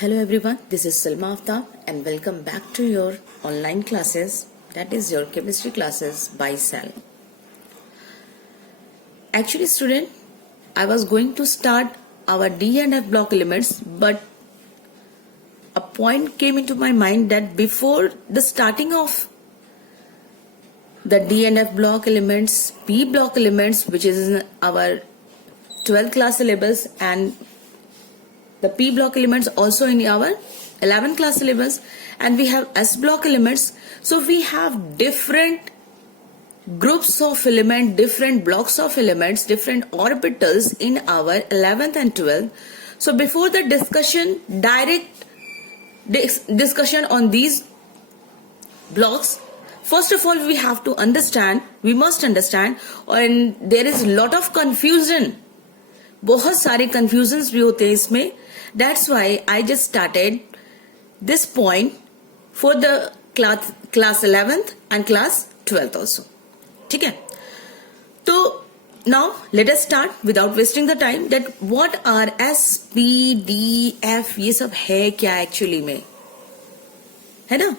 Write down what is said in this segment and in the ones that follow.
Hello everyone, this is Salma Aftab and welcome back to your online classes, that is your chemistry classes by SAL. Actually student, I was going to start our D and F block elements, but a point came into my mind that before the starting of the D and F block elements, P block elements, which is in our 12th class syllabus, and the P block elements also in our 11th class syllabus, and we have S block elements. So we have different groups of elements, different blocks of elements, different orbitals in our 11th and 12th. So before the discussion, direct discussion on these blocks, first of all we have to understand, we must understand, and there is lot of confusion, बहुत सारे confusions भी होते हैं इसमें. That's why I just started this point for the class 11th and class 12th also. ठीक है? तो now let us start without wasting the time that what are S, P, D, F, ये सब है क्या actually में, है ना?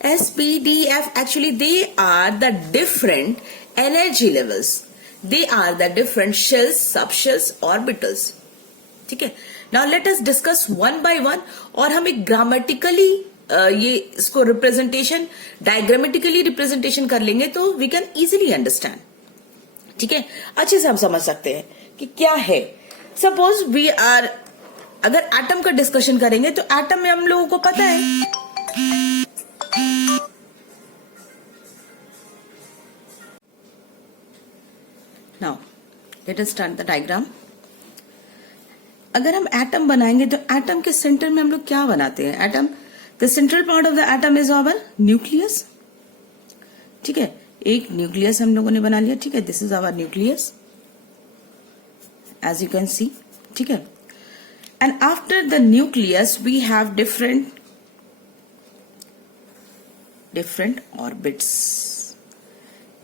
S, P, D, F actually they are the different energy levels. They are the different shells, subshells, orbitals. ठीक है? Now let us discuss one by one, और हम एक ग्रामेटिकली ये इसको रिप्रेजेंटेशन, डायग्रामेटिकली रिप्रेजेंटेशन कर लेंगे तो वी कैन इजीली अंडरस्टैंड. ठीक है, अच्छे से हम समझ सकते हैं कि क्या है. सपोज वी आर, अगर एटम का डिस्कशन करेंगे तो एटम में हम लोगों को पता है now let us start the diagram. अगर हम एटम बनाएंगे तो एटम के सेंटर में हम लोग क्या बनाते हैं? Atom, the central part of the atom is our nucleus. ठीक है, एक न्यूक्लियस हम लोगों ने बना लिया. ठीक है, this is our nucleus as you can see. ठीक है, and after the nucleus we have different orbits.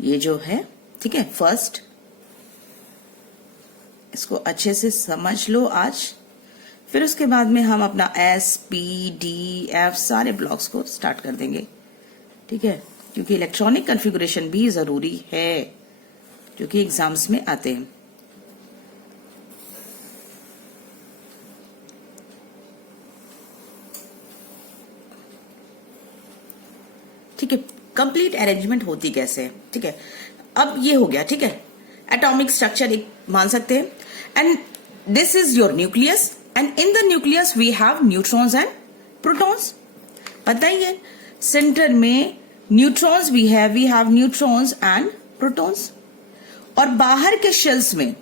ये जो है, ठीक है, फर्स्ट इसको अच्छे से समझ लो आज. फिर उसके बाद में हम अपना एस, पी, डी, एफ सारे ब्लॉक्स को स्टार्ट कर देंगे. ठीक है, क्योंकि इलेक्ट्रॉनिक कॉन्फ़िगरेशन भी जरूरी है जो कि एग्जाम्स में आते हैं. ठीक है, कंप्लीट अरेंजमेंट होती कैसे है. ठीक है, अब ये हो गया. ठीक है, एटॉमिक स्ट्रक्चर एक मान सकते हैं. And this is your nucleus, and in the nucleus we have neutrons and protons. पता ही है, सेंटर में neutrons we have neutrons and protons. और बाहर के शेल्स में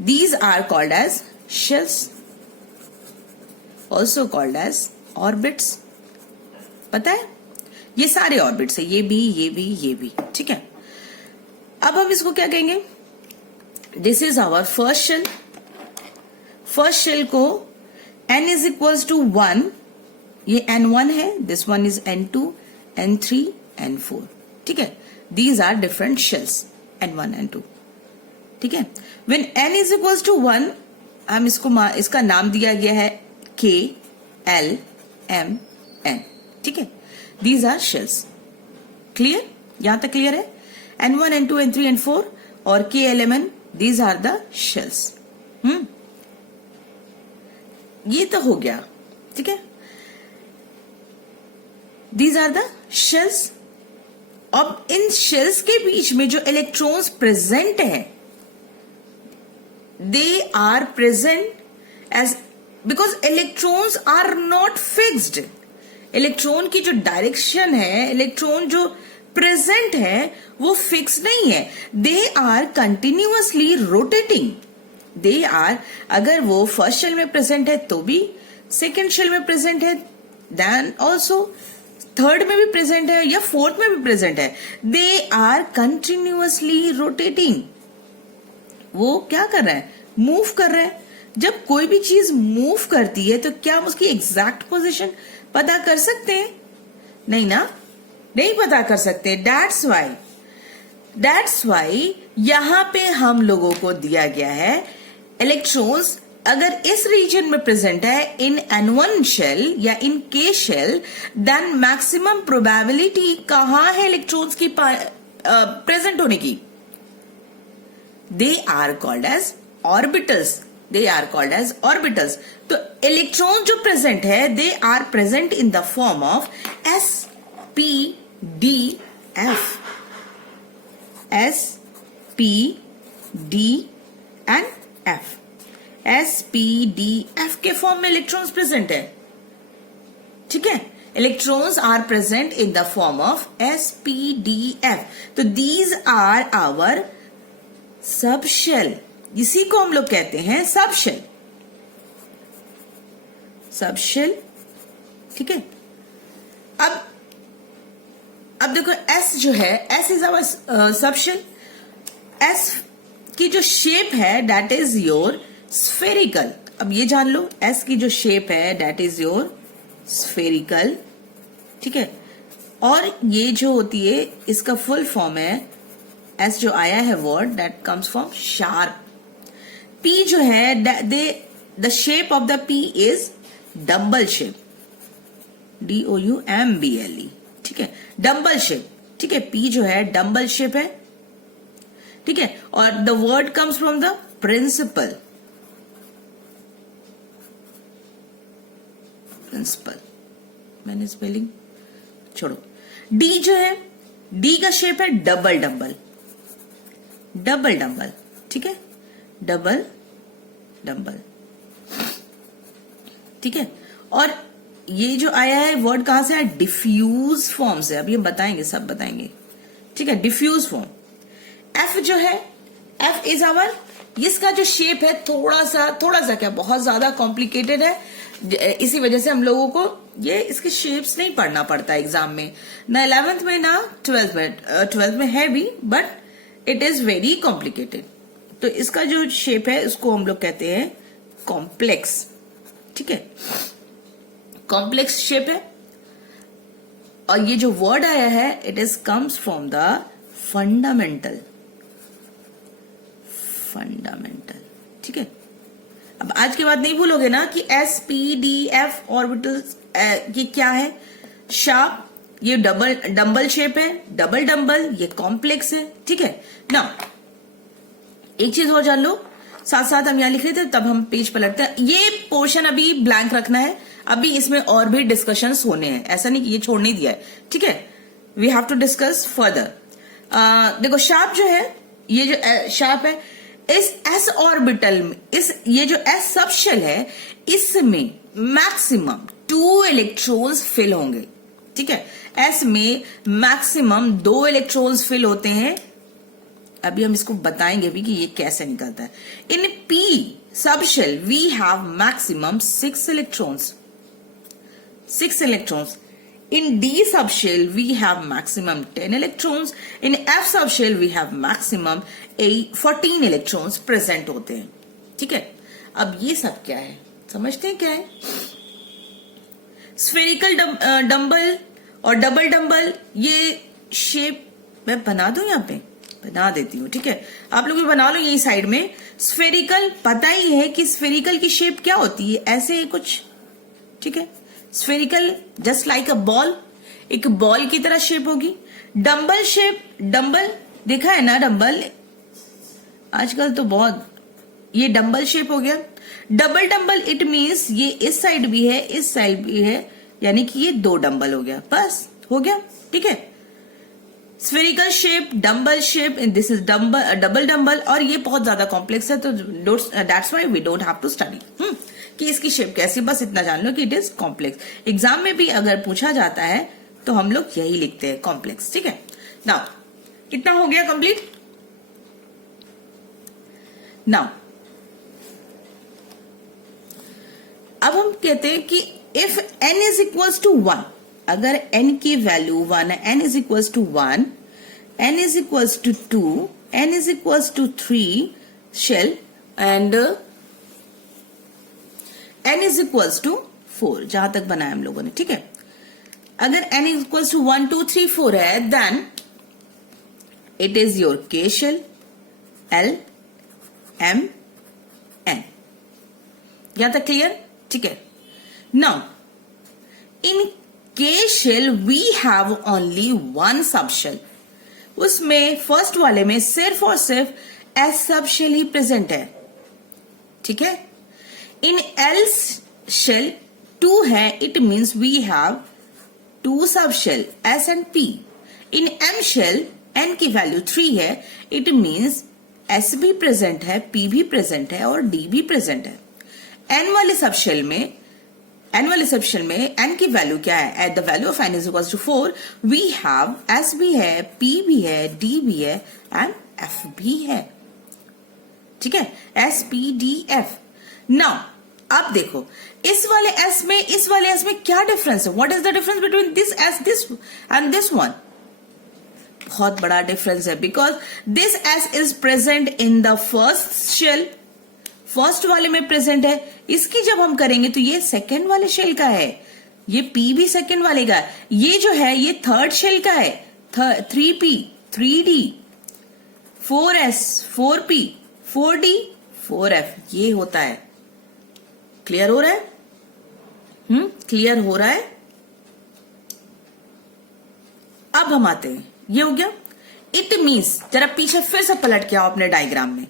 these are called as shells, also called as orbits. पता है, ये सारे ऑर्बिट्स है, ये भी, ये भी, ये भी. ठीक है, अब हम इसको क्या कहेंगे? This is our first shell. First shell को n इज इक्वल्स टू 1, ये n1 है, this one is n2, n3, n4. ठीक है, these are different shells, n1, n2. ठीक है, when n is equals to 1 हम इसका नाम दिया गया है k, l, m, n. ठीक है, दीज आर शेल्स. क्लियर? यहां तक क्लियर है? N1, N2, N3, N4 और K, L, M, N, these are the shells. ये तो हो गया. ठीक है, these are the shells. अब इन शेल्स के बीच में जो इलेक्ट्रॉन्स प्रेजेंट हैं, they are present as, because electrons are not fixed. Electron की जो डायरेक्शन है, इलेक्ट्रॉन जो प्रेजेंट है वो फिक्स नहीं है. They are continuously rotating. They are, अगर वो फर्स्ट शेल में प्रेजेंट है तो भी, सेकेंड शेल में प्रेजेंट है, देन ऑल्सो थर्ड में भी प्रेजेंट है या फोर्थ में भी प्रेजेंट है. They are continuously rotating. वो क्या कर रहे हैं? मूव कर रहे हैं. जब कोई भी चीज मूव करती है तो क्या हम उसकी एग्जैक्ट पोजीशन पता कर सकते हैं? नहीं ना, नहीं पता कर सकते. दैट्स वाई यहां पे हम लोगों को दिया गया है इलेक्ट्रॉन्स अगर इस रीजन में प्रेजेंट है इन N1 शेल या in K shell, then maximum probability कहां है इलेक्ट्रॉन्स की प्रेजेंट होने की? They are called as orbitals, they are called as orbitals. तो इलेक्ट्रॉन जो प्रेजेंट है they are present in the form of S P D F, S P D and F, S P D F के form में electrons present है, ठीक है। Electrons are present in the form of S P D F। तो these are our subshell, इसी को हम लोग कहते हैं सब शेल, सब शेल, ठीक है। अब देखो S जो है, S is our subshell. S की जो शेप है दैट इज योर स्फेरिकल। अब ये जान लो S की जो शेप है दैट इज योर स्फेरिकल, ठीक है। और ये जो होती है इसका फुल फॉर्म है, S जो आया है word that comes from sharp. P जो है the shape of the P is dumbbell shape, DOUMBLE, ठीक है, डम्बल शेप, ठीक है। P जो है डम्बल शेप है, ठीक है। और the word comes from the principal, principal, मैंने स्पेलिंग छोड़ो। D जो है, D का शेप है डबल डम्बल, डबल डम्बल, ठीक है, डबल डम्बल, ठीक है। और ये जो आया है वर्ड कहां से है? डिफ्यूज फॉर्म से। अब ये बताएंगे, सब बताएंगे, ठीक है, डिफ्यूज फॉर्म। F जो है, F इज आवर, इसका जो शेप है थोड़ा सा क्या बहुत ज्यादा कॉम्प्लिकेटेड है, इसी वजह से हम लोगों को ये इसके शेप्स नहीं पढ़ना पड़ता एग्जाम में, ना 11th में ना 12th में। 12th में है भी but it is very complicated. तो इसका जो शेप है उसको हम लोग कहते हैं कॉम्प्लेक्स, ठीक है, कॉम्प्लेक्स शेप है। और ये जो वर्ड आया है it is comes from the fundamental, fundamental, ठीक है। अब आज के बाद नहीं भूलोगे ना कि S P D F orbitals ये क्या है? शार्प, ये डम्बल शेप है, डबल डम्बल, ये कॉम्प्लेक्स है, ठीक है ना। एक चीज और जान लो, साथ साथ हम यहां लिख रहे थे तब हम पेज पलटते हैं। ये पोर्शन अभी ब्लैंक रखना है, अभी इसमें और भी डिस्कशंस होने हैं, ऐसा नहीं कि ये छोड़ नहीं दिया है, ठीक है। We have to discuss further. देखो शार्प जो है, ये जो शार्प है इस S ऑर्बिटल में, ये जो S सब शेल है इसमें मैक्सिमम 2 इलेक्ट्रॉन्स फिल होंगे, ठीक है। S में मैक्सिमम 2 इलेक्ट्रॉन्स फिल होते हैं। अभी हम इसको बताएंगे भी कि ये कैसे निकलता है। In P subshell we have maximum 6 electrons, 6 electrons. In D subshell we have maximum 10 electrons. In F subshell we have maximum 14 electrons present होते हैं, ठीक है। अब ये सब क्या है समझते हैं क्या है? स्फेरिकल डम्बल और डबल डम्बल, ये शेप मैं बना दूं, यहाँ पे बना देती हूँ, ठीक है। आप लोग भी बना लो यही साइड में। स्फेरिकल पता ही है कि स्फेरिकल की शेप क्या होती है, ऐसे ही कुछ, ठीक है। Spherical just like a ball, एक बॉल की तरह शेप होगी। डम्बल शेप, डम्बल देखा है ना, डम्बल आजकल तो बहुत, ये डम्बल शेप हो गया। डबल डम्बल इट मीन्स ये इस साइड भी है इस साइड भी है, यानी कि ये 2 डम्बल हो गया, बस हो गया, ठीक है। Spherical shape, dumbbell shape, this is double dumbbell. और ये बहुत ज्यादा कॉम्प्लेक्स है तो that's why we don't have to study कि इसकी शेप कैसी, बस इतना जान लो कि इट इज कॉम्प्लेक्स। एग्जाम में भी अगर पूछा जाता है तो हम लोग यही लिखते हैं कॉम्प्लेक्स, ठीक है। नाउ कितना हो गया कंप्लीट? नाउ अब हम कहते हैं कि if n is equals to 1, अगर n की वैल्यू 1 है, n is equals to 1, n is equals to 2, n is equals to 3 shell and n is equals to 4, जहां तक बनाया हम लोगों ने, ठीक है। अगर n इज इक्वल्स टू 1 2 3 4 है, then it is your K shell, L M N, यहाँ तक क्लियर? ठीक है. Now in K shell we have only one subshell. उसमें फर्स्ट वाले में सिर्फ और सिर्फ एस सब शेल ही प्रेजेंट है. ठीक है. इन एल शेल 2 है, it means we have 2 subshell S and P. In M shell N की वैल्यू 3 है, इट मीन्स एस भी प्रेजेंट है, पी भी प्रेजेंट है और डी भी प्रेजेंट है. एन वाले सब शेल में एन की वैल्यू क्या है? At the value of N is equal to 4 we have S भी है, पी भी है, डी भी है एंड एफ भी है. ठीक है. S P D F. Now अब देखो इस वाले एस में क्या डिफरेंस है? What is the difference between this S this and this one? बहुत बड़ा डिफरेंस है, because this S is present in the first shell. First वाले में प्रेजेंट है. इसकी जब हम करेंगे तो ये सेकेंड वाले शेल का है, ये पी भी सेकेंड वाले का है, ये जो है ये थर्ड शेल का है. 3p 3d 4s 4p 4d 4f ये होता है. क्लियर हो रहा है? क्लियर हो रहा है? अब हम आते हैं, ये हो गया. इट मीन्स जरा पीछे फिर से पलट के आओ अपने डायग्राम में.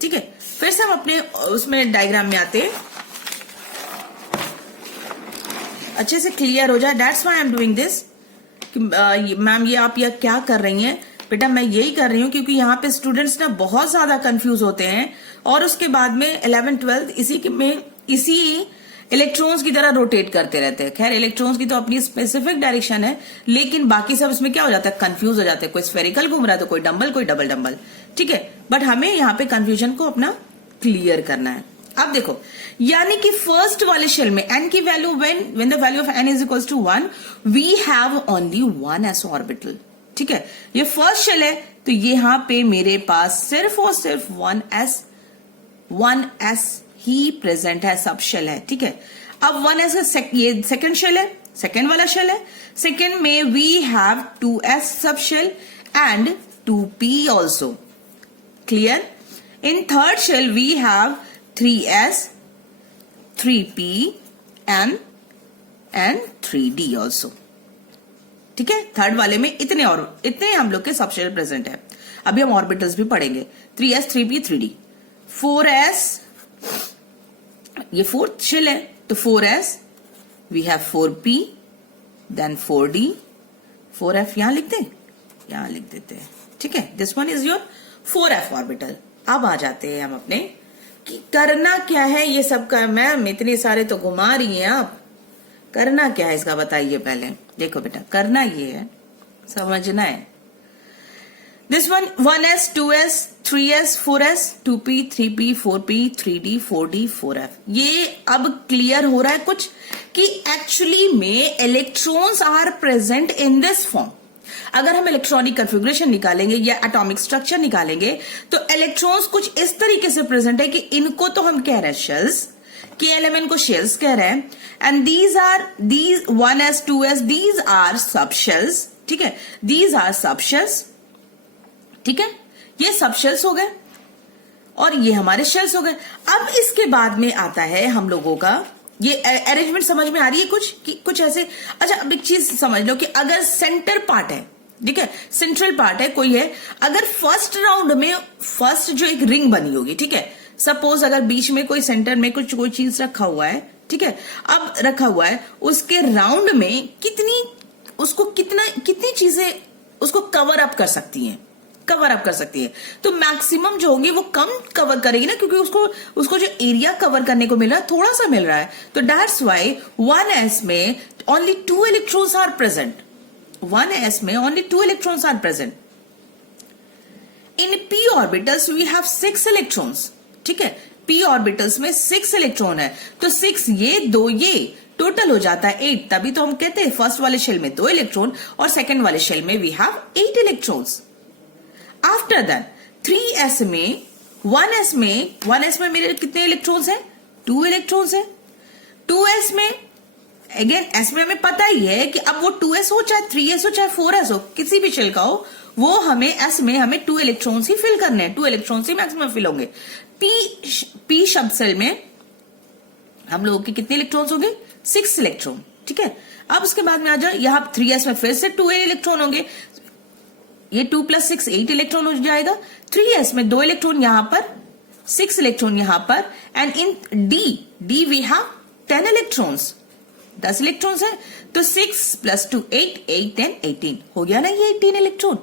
ठीक है. फिर से हम अपने उसमें डायग्राम में आते हैं, अच्छे से क्लियर हो जाए. That's why I am doing this. Ma'am ये आप क्या कर रही हैं? बेटा मैं यही कर रही हूं क्योंकि यहाँ पे स्टूडेंट्स ना बहुत ज्यादा कंफ्यूज होते हैं और उसके बाद में 11th 12th इसी इलेक्ट्रॉन्स की तरह रोटेट करते रहते हैं. खैर इलेक्ट्रॉन्स की तो अपनी स्पेसिफिक डायरेक्शन है, लेकिन बाकी सब इसमें क्या हो जाता है? कंफ्यूज हो जाते हैं. कोई स्फेरिकल घूम रहा है तो कोई डम्बल, कोई डबल डम्बल. ठीक है. बट हमें यहाँ पे कंफ्यूजन को अपना क्लियर करना है. अब देखो, यानी कि फर्स्ट वाले शेल में एन की value when the value of N is equal to 1 we have only 1 s orbital. ठीक है. ये फर्स्ट शेल है तो यहां पे मेरे पास सिर्फ और सिर्फ 1 s ही प्रेजेंट है, सब शेल है. ठीक है. अब 1s ये सेकंड शेल है, सेकंड वाला शेल है. सेकंड में we have 2s subshell and 2p also. Clear? In third shell we have 3s 3p and 3d also. ठीक है. थर्ड वाले में इतने हम लोग के सब शेल प्रेजेंट है. अभी हम ऑर्बिटल्स भी पढ़ेंगे. 3s 3p 3d 4s ये फोर्थ शेल है तो 4s we have 4p then 4d 4f यहां लिख देते हैं. ठीक है. This one is your 4f orbital. अब आ जाते हैं हम अपने कि करना क्या है ये सब का. मैम इतने सारे तो घुमा रही हैं आप, करना क्या है इसका बताइए. पहले देखो बेटा, करना ये है, समझना है. This one 1s 2s 3s 4s 2p 3p 4p 3d 4d 4f. ये अब क्लियर हो रहा है कुछ कि एक्चुअली में electrons are present in this form. अगर हम इलेक्ट्रॉनिक कन्फिग्रेशन निकालेंगे या एटॉमिक स्ट्रक्चर निकालेंगे तो इलेक्ट्रॉन्स कुछ इस तरीके से प्रेजेंट है कि इनको तो हम कह रहे हैं शेल्स, KLMN को शेल्स कह रहे हैं. And these 1s 2s these are subshells. ठीक है. these are subshells. ठीक है. ये सबशेल्स हो गए और ये हमारे शेल्स हो गए. अब इसके बाद में आता है हम लोगों का ये अरेंजमेंट. समझ में आ रही है कुछ ऐसे. अच्छा अब एक चीज समझ लो कि अगर सेंटर पार्ट है, ठीक है, सेंट्रल पार्ट है कोई है, अगर फर्स्ट राउंड में फर्स्ट जो एक रिंग बनी होगी, ठीक है, सपोज अगर बीच में कोई सेंटर में कोई चीज रखा हुआ है, ठीक है, अब रखा हुआ है उसके राउंड में कितनी चीजें उसको कवर अप कर सकती हैं, तो मैक्सिमम जो होंगे वो कम कवर करेगी ना, क्योंकि उसको जो एरिया कवर करने को मिल रहा है थोड़ा सा मिल रहा है. तो दैट्स व्हाई 1s में only 2 electrons are present. 1s में only 2 electrons are present. In p orbitals we have 6 electrons. ठीक है. p ऑर्बिटल्स में 6 इलेक्ट्रॉन है, तो 6 ये 2 ये टोटल हो जाता है 8. तभी तो हम कहते हैं फर्स्ट वाले शेल में 2 इलेक्ट्रॉन और सेकंड वाले शेल में we have 8 electrons. After that 3s में 1s में मेरे कितने इलेक्ट्रॉन्स हैं? 2 इलेक्ट्रॉन्स हैं. 2s में अगेन s में हमें पता ही है कि अब वो 2s हो चाहे 3s हो चाहे 4s हो, किसी भी शेल का हो, वो हमें s में हमें 2 इलेक्ट्रॉन्स ही फिल करने हैं. 2 इलेक्ट्रॉन्स ही मैक्सिमम फिल होंगे. p शब्द शेल में हम लोगों के कितने इलेक्ट्रॉन्स होंगे? 6 इलेक्ट्रॉन, ठीक है। अब उसके बाद में आ जाओ यहाँ 3s में फिर से 2a इलेक्ट्रॉन होंगे, ये 2 + 6 8 इलेक्ट्रॉन हो जाएगा। 3s में 2 इलेक्ट्रॉन यहां पर, 6 इलेक्ट्रॉन यहां पर, and in D we have 10 electrons, 10 electrons है, तो 6 + 2 8 8 10 18 हो गया ना ये 18 इलेक्ट्रॉन।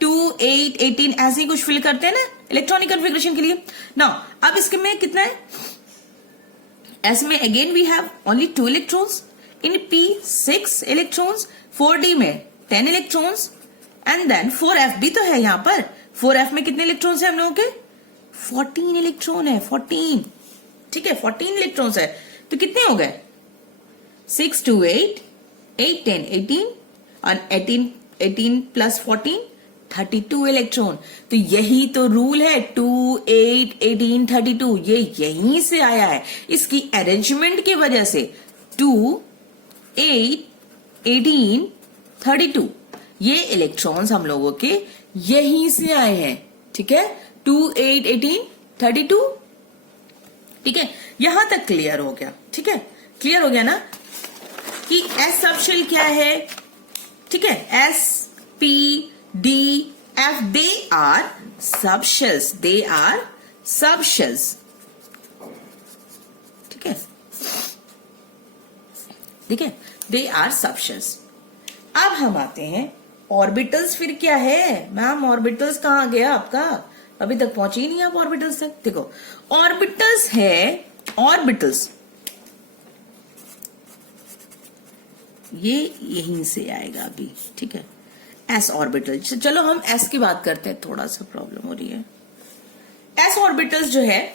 2 8 18 ऐसे ही कुछ फिल करते हैं ना इलेक्ट्रॉनिक कन्फिग्रेशन के लिए ना। अब इसके में कितना है? एस में again we have only 2 electrons, in P 6 electrons, 4d में 10 इलेक्ट्रॉन्स, एंड देन 4f भी तो है यहां पर। 4f में कितने इलेक्ट्रॉन्स है हम लोगों के? 14 इलेक्ट्रॉन है, 14, ठीक है, 14 इलेक्ट्रॉन्स है। तो कितने हो गए? 6 2 8 8 10 18 और 18 + 14 32 इलेक्ट्रॉन। तो यही तो रूल है, 2 8 18 32, ये यहीं से आया है, इसकी अरेंजमेंट की वजह से। 2 8 18 32 ये इलेक्ट्रॉन्स हम लोगों के यहीं से आए हैं, ठीक है। 2 8 18 32, ठीक है। यहां तक क्लियर हो गया, ठीक है, क्लियर हो गया ना कि एस सबशेल क्या है, ठीक है। S P D F they are subshells, they are subshells, ठीक है, ठीक है, दे आर सबशेल्स। अब हम आते हैं ऑर्बिटल्स। फिर क्या है मैम? ऑर्बिटल्स कहां गया आपका? अभी तक पहुंचे ही नहीं आप ऑर्बिटल्स तक। देखो ऑर्बिटल्स है, ऑर्बिटल्स ये यहीं से आएगा अभी, ठीक है, एस ऑर्बिटल। चलो हम एस की बात करते हैं, थोड़ा सा प्रॉब्लम हो रही है। एस ऑर्बिटल्स जो है,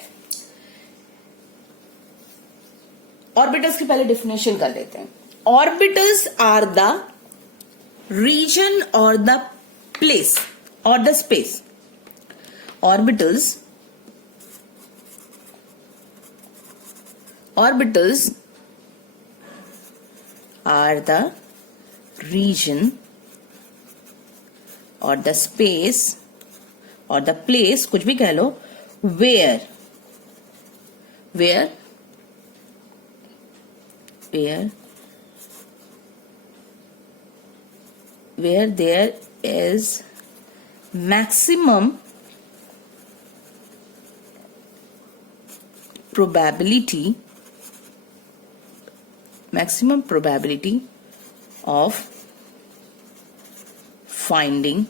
ऑर्बिटल्स की पहले डेफिनेशन कर लेते हैं। Orbitals are the region or the place or the space. Orbitals are the region or the space or the place, कुछ भी कह लो, where there is maximum probability of finding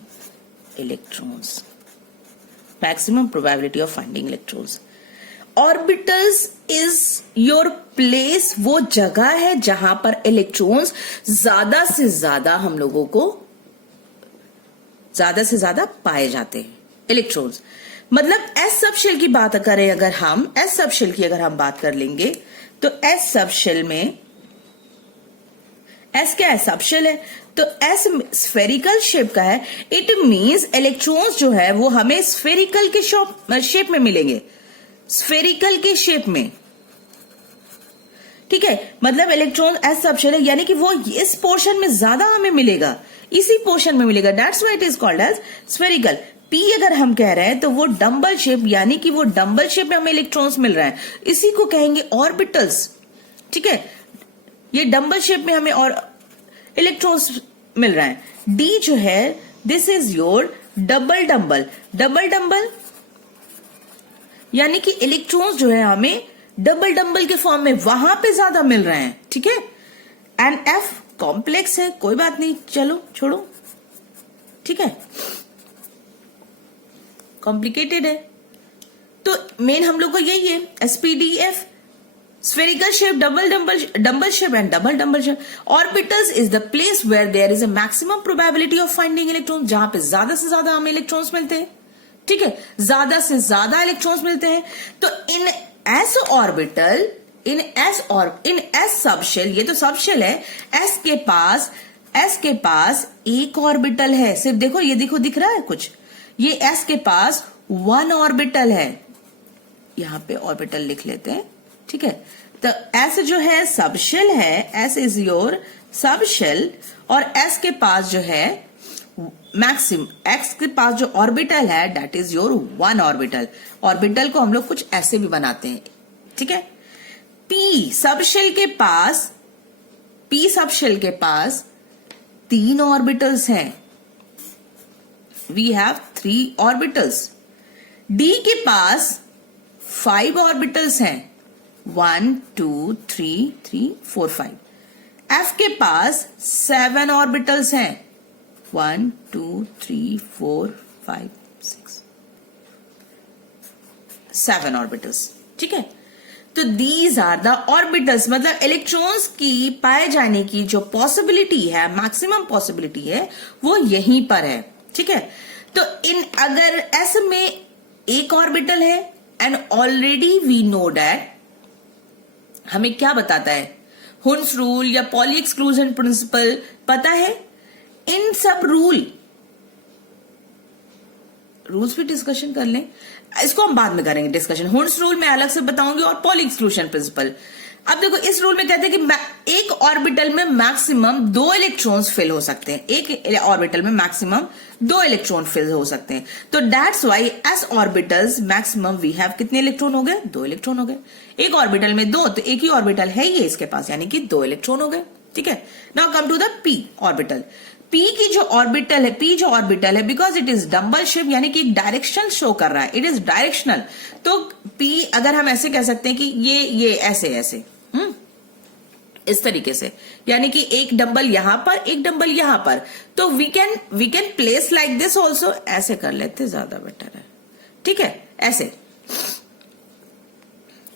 electrons. Maximum probability of finding electrons. Orbitals is your place, वो जगह है जहां पर electrons ज्यादा से ज्यादा हम लोगों को ज्यादा से ज्यादा पाए जाते हैं। इलेक्ट्रॉन्स मतलब एस सबशेल की बात करें अगर हम, एस सबशेल की अगर हम बात कर लेंगे तो एस सबशेल में, एस क्या है? सबशेल है, तो एस स्फेरिकल शेप का है। इट मींस इलेक्ट्रॉन्स जो है वो हमें स्फेरिकल के शेप में मिलेंगे, स्फेरिकल के शेप में, ठीक है। मतलब इलेक्ट्रॉन एस सबशेल है, यानी कि वो इस पोर्शन में ज्यादा हमें मिलेगा, इसी पोर्शन में मिलेगा, that's why it is called as spherical. P अगर हम कह रहे हैं तो वो डंबल शेप, यानी कि वो डंबल शेप में हमें इलेक्ट्रॉन्स मिल रहा है, इसी को कहेंगे ऑर्बिटल्स, ठीक है। ये डंबल शेप में हमें और इलेक्ट्रॉन्स मिल रहा है। डी जो है, this is your double dumbbell, यानी कि इलेक्ट्रॉन्स जो है हमें डबल डंबल के फॉर्म में वहां पे ज्यादा मिल रहे हैं, ठीक है। एंड एफ कॉम्प्लेक्स है, कोई बात नहीं, चलो छोड़ो, ठीक है, कॉम्प्लिकेटेड है। तो मेन हम लोग को यही है, SPDF, spherical shape, double shape and double shape. Orbitals is the place where there is a maximum probability of finding electrons, जहां पे ज्यादा से ज्यादा हमें इलेक्ट्रॉन्स मिलते हैं, ठीक है, ज्यादा से ज्यादा इलेक्ट्रॉन्स मिलते हैं। तो इन S orbital, in S subshell, ये तो सबशेल है, एस के पास एक ऑर्बिटल है सिर्फ। देखो ये देखो, दिख रहा है कुछ, ये एस के पास 1 ऑर्बिटल है, यहां पे ऑर्बिटल लिख लेते हैं, ठीक है। तो एस जो है सबशेल है, एस इज योर सबशेल, और एस के पास जो है मैक्सिम, एक्स के पास जो ऑर्बिटल है that is your 1 orbital. Orbital को हम लोग कुछ ऐसे भी बनाते हैं, ठीक है। पी सब शेल के पास 3 ऑर्बिटल्स हैं. We have 3 orbitals. डी के पास 5 ऑर्बिटल्स हैं. 1 2 3 3 4 5. एफ के पास 7 ऑर्बिटल्स हैं. 1 2 3 4 5 6 7 ऑर्बिटल्स. ठीक है. तो दीज आर द ऑर्बिटल्स. मतलब इलेक्ट्रॉन्स की पाए जाने की जो पॉसिबिलिटी है, मैक्सिमम पॉसिबिलिटी है, वो यहीं पर है. ठीक है. तो अगर एस में एक ऑर्बिटल है and already we know that, हमें क्या बताता है, हुन्स रूल या पॉली एक्सक्लूजन प्रिंसिपल पता है. इन सब रूल्स भी डिस्कशन कर लें, इसको हम बाद में करेंगे डिस्कशन. हुन्स रूल मैं अलग से बताऊंगी और पॉली एक्सक्लूजन प्रिंसिपल. अब देखो, इस रूल में कहते हैं कि एक ऑर्बिटल में मैक्सिमम 2 इलेक्ट्रॉन्स फिल हो सकते हैं. एक ऑर्बिटल में मैक्सिमम 2 इलेक्ट्रॉन फिल हो सकते हैं. तो that's why S orbitals maximum we have कितने इलेक्ट्रॉन हो गए? 2 इलेक्ट्रॉन हो गए. एक ऑर्बिटल में 2, तो एक ही ऑर्बिटल है ये इसके पास, यानी कि 2 इलेक्ट्रॉन हो गए. ठीक है. Now come to the P orbital. P की जो ऑर्बिटल है, पी जो ऑर्बिटल है, because it is double shape, यानी कि एक डायरेक्शन शो कर रहा है, इट इज डायरेक्शनल. तो पी अगर हम ऐसे कह सकते हैं कि ये ऐसे इस तरीके से, यानी कि एक डंबल यहां पर, एक डंबल यहां पर. तो we can place like this also. ऐसे कर लेते, ज्यादा बेटर है. ठीक है. ऐसे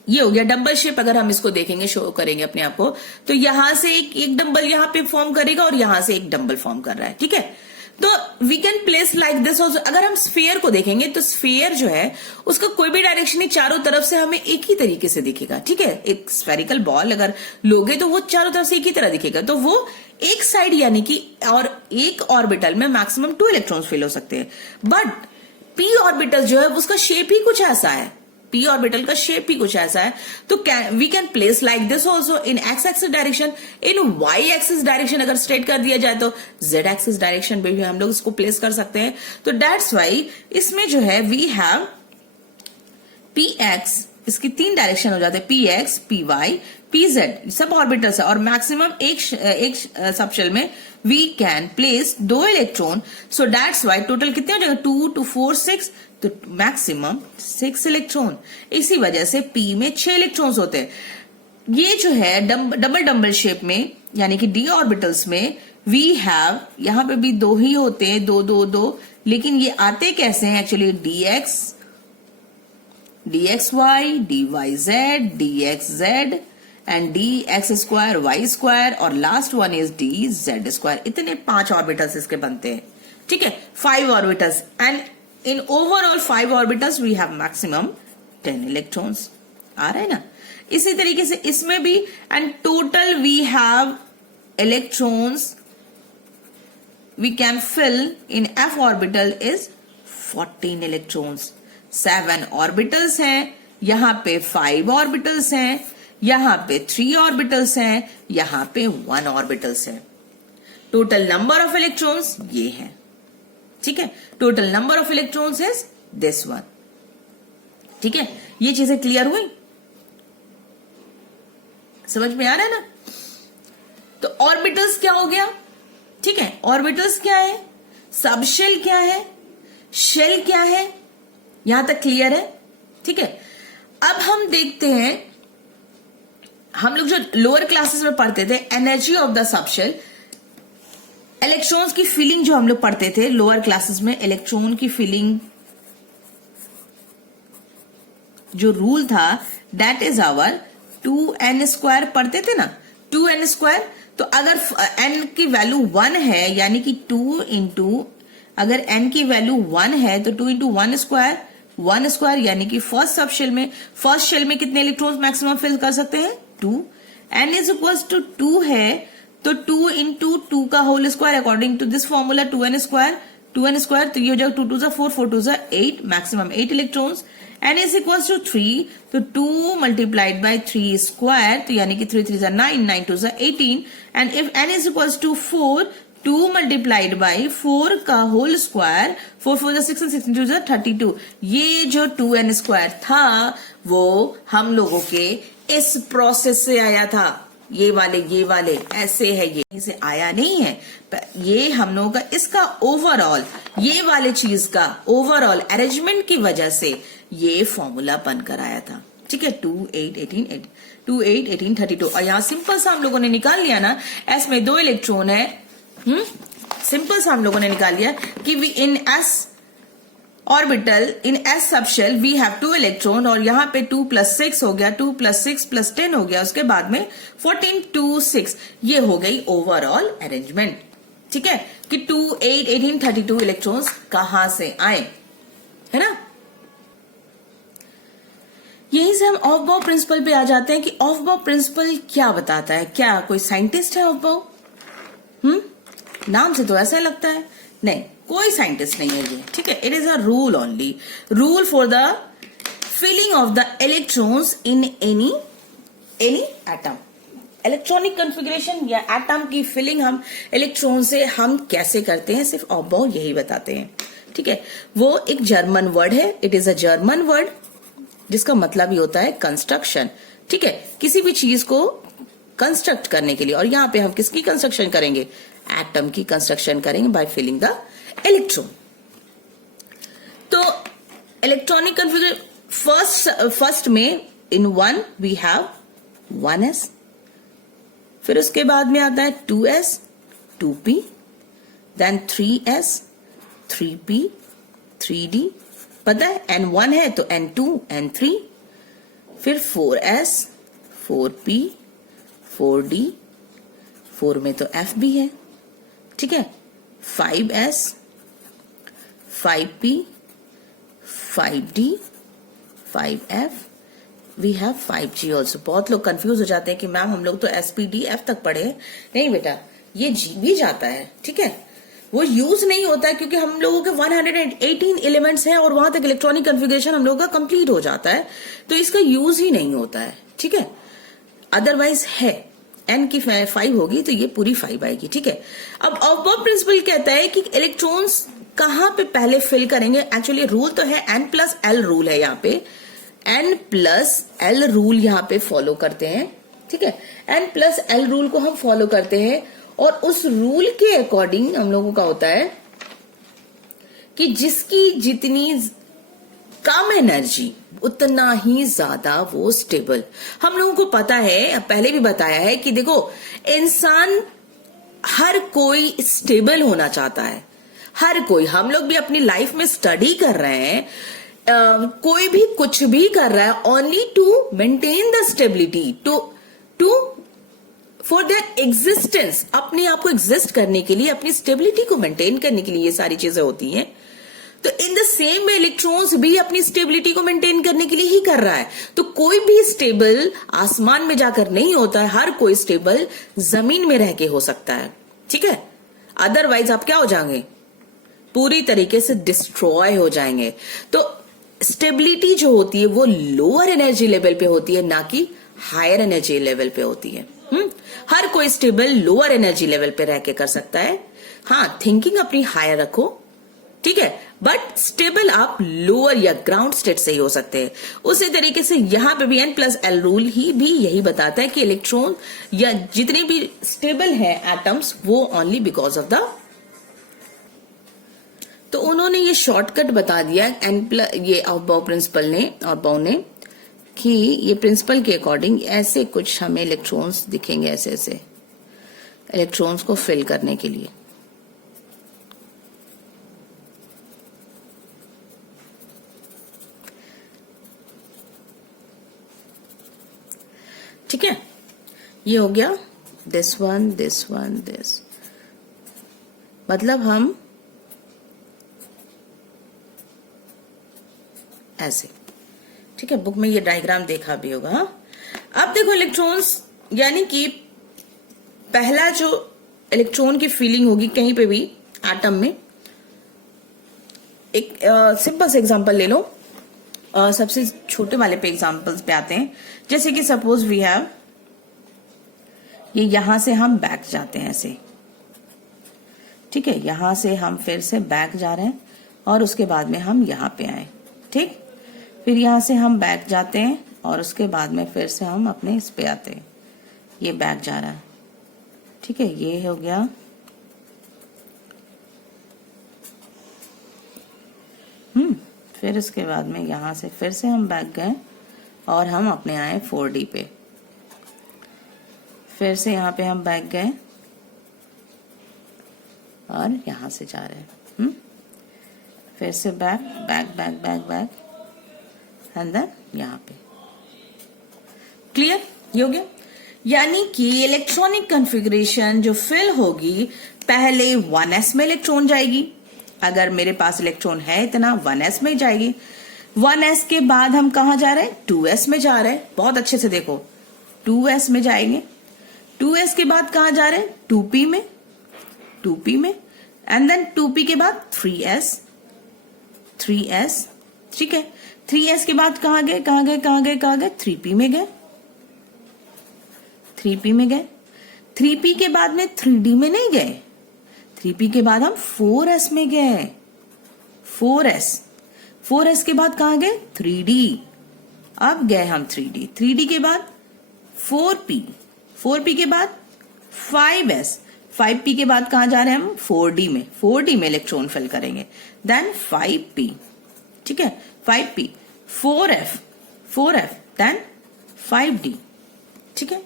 ये हो गया डंबल शेप. अगर हम इसको देखेंगे, शो करेंगे अपने आप को, तो यहां से एक डंबल यहां पे फॉर्म करेगा और यहां से एक डंबल फॉर्म कर रहा है. ठीक है. तो we can place like this also. अगर हम स्फीयर को देखेंगे तो स्फीयर जो है उसका कोई भी डायरेक्शन नहीं, चारों तरफ से हमें एक ही तरीके से दिखेगा. ठीक है. एक स्फेरिकल बॉल अगर लोगे तो वो चारों तरफ से एक ही तरह दिखेगा. तो वो एक साइड, यानी कि और एक ऑर्बिटल में मैक्सिमम 2 इलेक्ट्रॉन्स फिल हो सकते हैं. बट पी ऑर्बिटल जो है उसका शेप ही कुछ ऐसा है. पी ऑर्बिटल का शेप ही कुछ ऐसा है. तो we can place like this also in X axis direction. In Y axis direction अगर स्ट्रेट कर दिया जाए तो जेड एक्सिस डायरेक्शन में भी हम लोग इसको प्लेस कर सकते हैं. तो दैट्स वाई इसमें जो है वी हैव पी एक्स, इसकी 3 डायरेक्शन हो जाते हैं, P X, P Y, P Z, सब ऑर्बिटल्स है. और मैक्सिमम एक सबशेल में we can place 2 electron. So that's why total कितने हो जाएंगे? 2 2 4 6, तो मैक्सिमम 6 इलेक्ट्रॉन. इसी वजह से पी में 6 इलेक्ट्रॉन्स होते हैं. ये जो है डबल डबल शेप में, यानी कि डी ऑर्बिटल्स में वी हैव, यहां पे भी 2 ही होते हैं, 2 2 2. लेकिन ये आते कैसे हैं actually? dxy, dyz, dxz and dx² y², और लास्ट वन इज dz². इतने 5 ऑर्बिटल्स इसके बनते हैं. ठीक है. 5 orbitals, and in overall 5 orbitals we have maximum 10 electrons. आ रहा है ना? इसी तरीके से इसमें भी, and total we have electrons we can fill in f orbital is 14 electrons. 7 orbitals हैं, यहां पे 5 orbitals हैं, यहां पे 3 orbitals हैं, यहां पे 1 orbitals है. टोटल नंबर ऑफ इलेक्ट्रॉन्स ये है. ठीक है. Total number of electrons is this one. ठीक है. ये चीजें क्लियर हुई? समझ में आ रहा है ना? तो ऑर्बिटल्स क्या हो गया? ठीक है. ऑर्बिटल्स क्या है, सबशेल क्या है, शेल क्या है, यहां तक क्लियर है? ठीक है. अब हम देखते हैं, हम लोग जो लोअर क्लासेस में पढ़ते थे, energy of the subshell, electrons की फिलिंग जो हम लोग पढ़ते थे लोअर क्लासेस में, इलेक्ट्रॉन की फिलिंग जो रूल था, दैट इज आवर 2n² पढ़ते थे ना, 2n². तो अगर n की वैल्यू 1 है, यानी कि 2 इंटू, अगर n की वैल्यू 1 है तो 2 इंटू 1², यानी कि फर्स्ट शेल में कितने इलेक्ट्रॉन्स मैक्सिमम फिल कर सकते हैं? 2. n इज इक्वल टू 2 है, तो 2 इंटू 2 का whole square, according to this formula 2n², तो ये हो जाएगा 2 2 4 4 2 8, maximum 8 electrons. n is equals to 3, तो 2 multiplied by 3 square, तो यानी कि 3 3 9, 9 2 18, and if n is equals to 4, 2 multiplied by 4 का होल स्क्वायर, 4 4 6 and 6 2 32. ये जो 2n² था वो हम लोगों के इस प्रोसेस से आया था, ये वाले ऐसे है, ये से आया नहीं है, ये हम लोगों का इसका ओवरऑल, ये वाले चीज का ओवरऑल अरेंजमेंट की वजह से ये फॉर्मूला बनकर आया था। ठीक है, 2 8 18 2 8 18 32। और यहाँ सिंपल सा हम लोगों ने निकाल लिया ना, एस में 2 इलेक्ट्रॉन है, सिंपल सा हम लोगों ने निकाल लिया कि we in S orbital in S subshell we have 2 electron, और यहाँ पे 2 + 6 हो गया, 2 + 6 + 10 हो गया, उसके बाद में 14 2 6, ये हो गई ओवरऑल अरेंजमेंट। ठीक है, कि 2 8 18 32 इलेक्ट्रॉन्स कहां से आए, है ना। यहीं से हम ऑफ बाउ प्रिंसिपल पे आ जाते हैं कि ऑफ बाउ प्रिंसिपल क्या बताता है। क्या कोई साइंटिस्ट है ऑफ बाउ? नाम से तो ऐसा लगता है, नहीं, कोई साइंटिस्ट नहीं है ये। ठीक है, it is a rule only, rule for the filling of the electrons in any atom. Electronic configuration या एटम की फिलिंग हम इलेक्ट्रॉन से हम कैसे करते हैं, सिर्फ ऑफ बाउ यही बताते हैं। ठीक है, वो एक जर्मन वर्ड है, it is a German word, जिसका मतलब ही होता है कंस्ट्रक्शन। ठीक है, किसी भी चीज को कंस्ट्रक्ट करने के लिए, और यहां पे हम किसकी कंस्ट्रक्शन करेंगे, एटम की कंस्ट्रक्शन करेंगे बाय फिलिंग द इलेक्ट्रॉन। तो इलेक्ट्रॉनिक कॉन्फ़िगरेशन फर्स्ट में इन 1 वी हैव 1s, फिर उसके बाद में आता है 2s 2p, then 3s 3p 3d, पता है n1 है तो n2 n3, फिर 4s 4p 4d, 4 में तो f भी है। ठीक है, 5s 5p 5d 5f, we have 5g also. बहुत लोग कंफ्यूज हो जाते हैं कि मैम हम लोग तो spdf तक पढ़े, नहीं बेटा, ये g भी जाता है। ठीक है, वो यूज नहीं होता है क्योंकि हम लोगों के 118 एलिमेंट्स हैं और वहां तक इलेक्ट्रॉनिक कॉन्फ़िगरेशन हम लोगों का कंप्लीट हो जाता है, तो इसका यूज ही नहीं होता है। ठीक है, अदरवाइज है, n की 5 होगी तो ये पूरी 5 आएगी। ठीक है, अब ऑफ बाउ प्रिंसिपल कहता है कि इलेक्ट्रॉन्स कहां पे पहले फिल करेंगे। एक्चुअली रूल तो है n+l रूल है, यहाँ पे n+l रूल यहाँ पे फॉलो करते हैं। ठीक है, n+l रूल को हम फॉलो करते हैं, और उस रूल के अकॉर्डिंग हम लोगों का होता है कि जिसकी जितनी कम एनर्जी उतना ही ज्यादा वो स्टेबल। हम लोगों को पता है, पहले भी बताया है कि देखो, इंसान हर कोई स्टेबल होना चाहता है, हर कोई। हम लोग भी अपनी लाइफ में स्टडी कर रहे हैं, कोई भी कुछ भी कर रहा है only to maintain the stability, to for their existence, अपने आप को एग्जिस्ट करने के लिए, अपनी स्टेबिलिटी को मेंटेन करने के लिए ये सारी चीजें होती हैं। तो in the same way electrons भी अपनी स्टेबिलिटी को मेंटेन करने के लिए ही कर रहा है। तो कोई भी स्टेबल आसमान में जाकर नहीं होता है, हर कोई स्टेबल जमीन में रह के हो सकता है। ठीक है, अदरवाइज आप क्या हो जाएंगे, पूरी तरीके से डिस्ट्रॉय हो जाएंगे। तो स्टेबिलिटी जो होती है वो लोअर एनर्जी लेवल पे होती है, ना कि हायर एनर्जी लेवल पे होती है। हर कोई स्टेबल लोअर एनर्जी लेवल पे रह के कर सकता है। हाँ, थिंकिंग अपनी हायर रखो, ठीक है, बट स्टेबल आप लोअर या ग्राउंड स्टेट से ही हो सकते हैं। उसी तरीके से यहां पे भी n+l रूल ही भी यही बताता है कि इलेक्ट्रॉन या जितने भी स्टेबल है एटम्स, वो ओनली बिकॉज ऑफ द, तो उन्होंने ये शॉर्टकट बता दिया ये ऑफ बाउ प्रिंसिपल ने, ऑफ बाउ ने, कि ये प्रिंसिपल के अकॉर्डिंग ऐसे कुछ हमें इलेक्ट्रॉन्स दिखेंगे, ऐसे ऐसे इलेक्ट्रॉन्स को फिल करने के लिए। ठीक है, ये हो गया this one this one this, मतलब हम ऐसे। ठीक है, बुक में ये डायग्राम देखा भी होगा। अब देखो इलेक्ट्रॉन्स, यानी कि पहला जो इलेक्ट्रॉन की फीलिंग होगी कहीं पे भी एटम में, एक सिंपल से एग्जांपल ले लो, सबसे छोटे वाले पे एग्जांपल्स पे आते हैं। जैसे कि सपोज वी हैव, ये यहां से हम बैक जाते हैं ऐसे। ठीक है, यहां से हम फिर से बैक जा रहे हैं और उसके बाद में हम यहां पे आए। ठीक, फिर यहां से हम बैक जाते हैं और उसके बाद में फिर से हम अपने इस पे आते हैं, ये बैक जा रहा है, ठीक है, ये हो गया। फिर उसके बाद में यहां से फिर से हम बैक गए और हम अपने आए 4D पे, फिर से यहाँ पे हम बैक गए और यहां से जा रहे हैं, फिर से back back back back back and then यहाँ पे। क्लियर? ये हो गया। यानी कि इलेक्ट्रॉनिक कॉन्फ़िगरेशन जो फिल होगी, पहले 1s में इलेक्ट्रॉन जाएगी, अगर मेरे पास इलेक्ट्रॉन है इतना 1s में जाएगी। 1s के बाद हम कहा जा रहे हैं? 2s में जा रहे हैं। बहुत अच्छे से देखो, 2s में जाएंगे। 2s के बाद कहा जा रहे हैं? 2p में, 2p में, एंड देन 2p के बाद 3s, 3s, ठीक है। 3s के बाद कहां गए, कहां गए, कहां गए, कहां गए? 3p में गए, 3p में गए। 3p के बाद में 3d में नहीं गए, 3p के बाद हम 4s में गए, 4s, 4s के बाद कहां गए? 3d, अब गए हम 3d, 3d के बाद 4p, 4p के बाद 5s, 5p के बाद कहां जा रहे हैं हम? 4d में, 4d में इलेक्ट्रॉन फिल करेंगे, देन 5p, ठीक है, 5p, 4f, 4f, then 5d, ठीक है।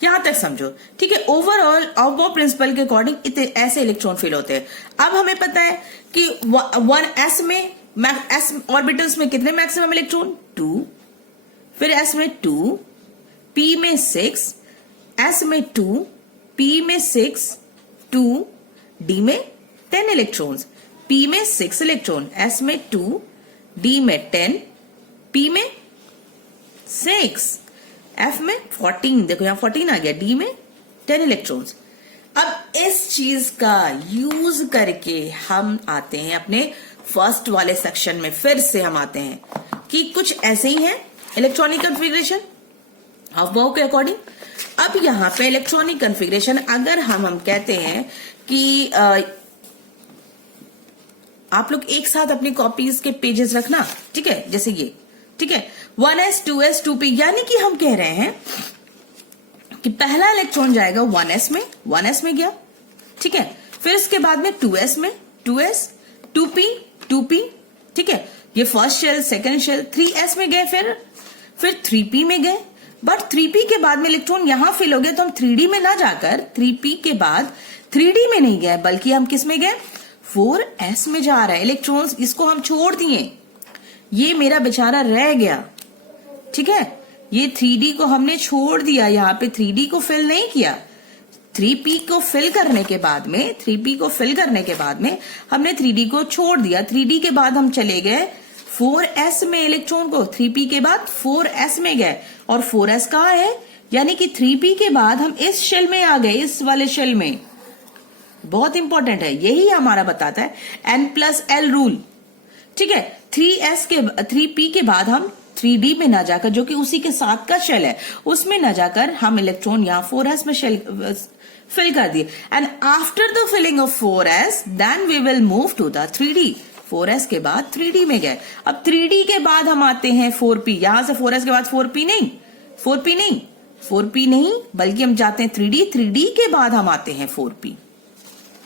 यहां तक समझो, ठीक है। ओवरऑल ऑब्बो प्रिंसिपल के अकॉर्डिंग इतने ऐसे इलेक्ट्रॉन फिल होते हैं। अब हमें पता है कि 1s में, s ऑर्बिटल्स में कितने मैक्सिमम इलेक्ट्रॉन? 2, फिर s में 2, p में 6, s में 2, p में 6, 2, d में 10 इलेक्ट्रॉन्स, p में 6 इलेक्ट्रॉन, s में 2, d में 10, p में 6, f में 14, देखो यहां 14 आ गया, d में 10 इलेक्ट्रॉन्स। अब इस चीज का यूज करके हम आते हैं अपने फर्स्ट वाले सेक्शन में, फिर से हम आते हैं कि कुछ ऐसे ही है इलेक्ट्रॉनिक कॉन्फ़िगरेशन अफबाओ के अकॉर्डिंग। अब यहां पे इलेक्ट्रॉनिक कॉन्फ़िगरेशन अगर हम कहते हैं कि आप लोग एक साथ अपनी कॉपीज के पेजेस रखना, ठीक है, जैसे ये, ठीक है, 1s, 2s, 2p, यानी कि हम कह रहे हैं कि पहला इलेक्ट्रॉन जाएगा 1s में, 1s में गया, ठीक है, फिर इसके बाद में 2s में, 2s, 2p, 2p, ठीक है, ये first shell, second shell, 3s में गए, फिर 3p में गए, बट 3p के बाद में इलेक्ट्रॉन यहां फिल हो गया, तो हम 3d में ना जाकर 3p के बाद 3d में नहीं गए, बल्कि हम किस में गए? 4s में जा रहा है इलेक्ट्रॉन्स, इसको हम छोड़ दिए, ये मेरा बेचारा रह गया, ठीक है, ये 3d को हमने छोड़ दिया, यहां पे 3d को फिल नहीं किया। 3p को फिल करने के बाद में, 3p को फिल करने के बाद में हमने 3d को छोड़ दिया। 3d के बाद हम चले गए 4s में, इलेक्ट्रॉन को 3p के बाद 4s में गए, और 4s कहाँ है? यानी कि 3p के बाद हम इस शेल में आ गए, इस वाले शेल में। बहुत इंपॉर्टेंट है, यही हमारा बताता है n+l रूल, ठीक है। 3p के बाद हम 3d में ना जाकर, जो कि उसी के साथ का शेल है, उसमें ना जाकर हम इलेक्ट्रॉन यहां 4s में शेल फिल कर दिए, and after the filling of 4s then we will move to the 3d। 4s के बाद 3d में गए, अब 3d के बाद हम आते हैं 4p, यहां से 4s के बाद 4p नहीं, 4p नहीं, बल्कि हम जाते हैं 3d के बाद हम आते हैं 4p,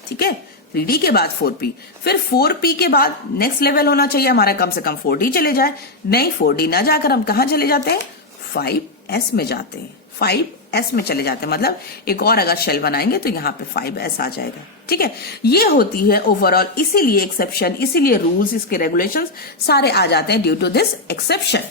ठीक है, 3d के बाद 4p, फिर 4p के बाद नेक्स्ट लेवल होना चाहिए हमारा, कम से कम 4d चले जाए, नहीं 4d ना जाकर हम कहां चले जाते हैं? 5s में जाते हैं, 5s में चले जाते हैं, मतलब एक और अगर शेल बनाएंगे तो यहाँ पे 5s आ जाएगा, ठीक है। ये होती है ओवरऑल, इसीलिए एक्सेप्शन, इसीलिए रूल्स, इसके रेगुलेशंस सारे आ जाते हैं ड्यू टू दिस एक्सेप्शन,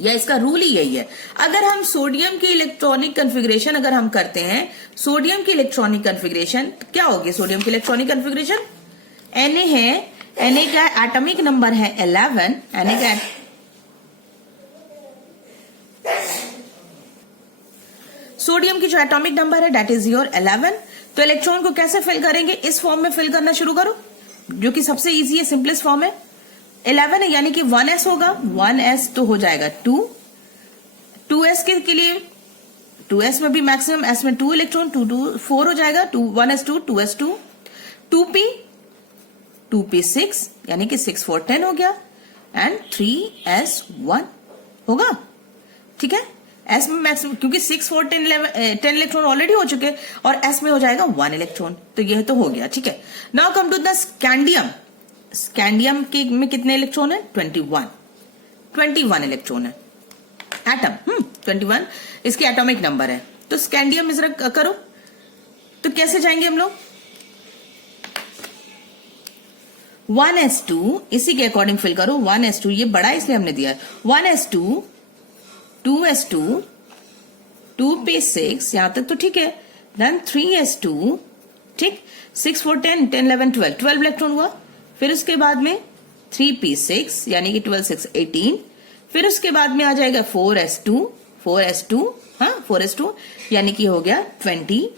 या इसका रूल ही यही है। अगर हम सोडियम की इलेक्ट्रॉनिक कॉन्फ़िगरेशन अगर हम करते हैं, सोडियम की इलेक्ट्रॉनिक कॉन्फ़िगरेशन क्या होगी? सोडियम की इलेक्ट्रॉनिक कॉन्फ़िगरेशन Na है, Na का एटॉमिक नंबर है 11, Na का सोडियम की जो एटॉमिक नंबर है दैट इज योर 11। तो इलेक्ट्रॉन को कैसे फिल करेंगे? इस फॉर्म में फिल करना शुरू करो, जो कि सबसे इजी है, सिंपलेस्ट फॉर्म है। 11 है, यानी कि 1s होगा, 1s तो हो जाएगा 2, 2s के लिए 2s में भी मैक्सिमम, s में 2 इलेक्ट्रॉन, 2 2 4 हो जाएगा, 1s2, 2s2, 2p 6, यानी कि 6 4 10 हो गया, एंड 3s1 होगा, ठीक है। एस में मैक्सिमम, क्योंकि 6 4 10 इलेक्ट्रॉन ऑलरेडी हो चुके और एस में हो जाएगा 1 इलेक्ट्रॉन, तो यह तो हो गया, ठीक है। Now come to the scandium. Scandium के में कितने इलेक्ट्रॉन है? 21 इलेक्ट्रॉन है। एटम 21 इसकी एटॉमिक नंबर है। तो स्कैंडियम जरा करो, तो कैसे जाएंगे हम लोग? 1s2 इसी के अकॉर्डिंग फिल करो। 1s2 ये बड़ा इसलिए हमने दिया है। 1s2 2s2 2p6 यहां तक तो ठीक है। देन 3s2 ठीक, 6 4 10 10 11 12 इलेक्ट्रॉन हुआ। फिर उसके बाद में 3p6 यानी कि 12 6 18। फिर उसके बाद में आ जाएगा 4s2 यानी कि हो गया 20।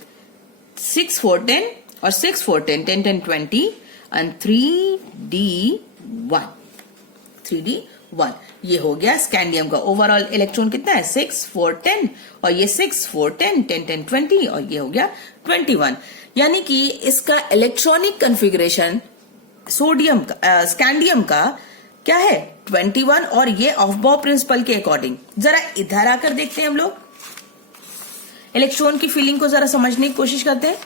6 4 10 और 6 4 10 10 10 20 एंड 3d1 ये हो गया स्कैंडियम का ओवरऑल इलेक्ट्रॉन कितना है? 6 4 10 और ये 6 4 10 10 10 20 और ये हो गया 21। यानी कि इसका इलेक्ट्रॉनिक कॉन्फ़िगरेशन सोडियम का स्कैंडियम का क्या है? 21 और ये ऑफ बॉब प्रिंसिपल के अकॉर्डिंग। जरा इधर आकर देखते हैं हम लोग, इलेक्ट्रॉन की फीलिंग को जरा समझने की कोशिश करते हैं।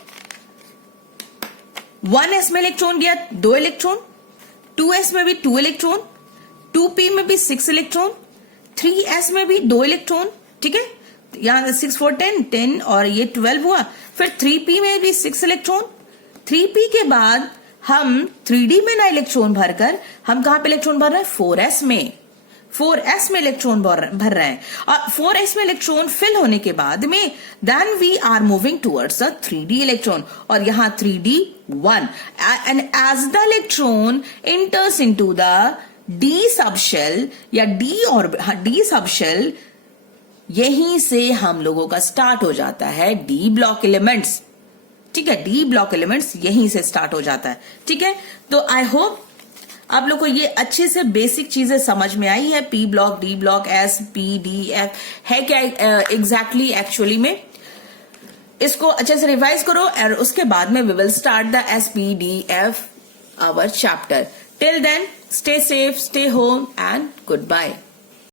1s में इलेक्ट्रॉन गया 2 इलेक्ट्रॉन, 2s में भी 2 इलेक्ट्रॉन, 2p में भी 6 इलेक्ट्रॉन, 3s में भी 2 इलेक्ट्रॉन, ठीक है। यहां 6 4 10 10 और ये 12 हुआ। फिर 3p में भी 6 इलेक्ट्रॉन। 3p के बाद हम 3d में ना इलेक्ट्रॉन भरकर हम कहां पे इलेक्ट्रॉन भर रहे हैं? 4s में। 4s में इलेक्ट्रॉन भर रहे हैं और 4s में इलेक्ट्रॉन फिल होने के बाद में then we are moving towards a 3d electron और यहां 3d1 and as the electron enters into the d subshell या d सबशेल, यहीं से हम लोगों का स्टार्ट हो जाता है d ब्लॉक एलिमेंट्स, ठीक है। d ब्लॉक एलिमेंट्स यहीं से स्टार्ट हो जाता है, ठीक है। तो आई होप आप लोग को ये अच्छे से बेसिक चीजें समझ में आई है। P block, D block, S P D F है क्या एग्जैक्टली एक्चुअली में, इसको अच्छे से रिवाइज करो और उसके बाद में we will start the S P D F our chapter. Till then stay safe, stay home and good bye.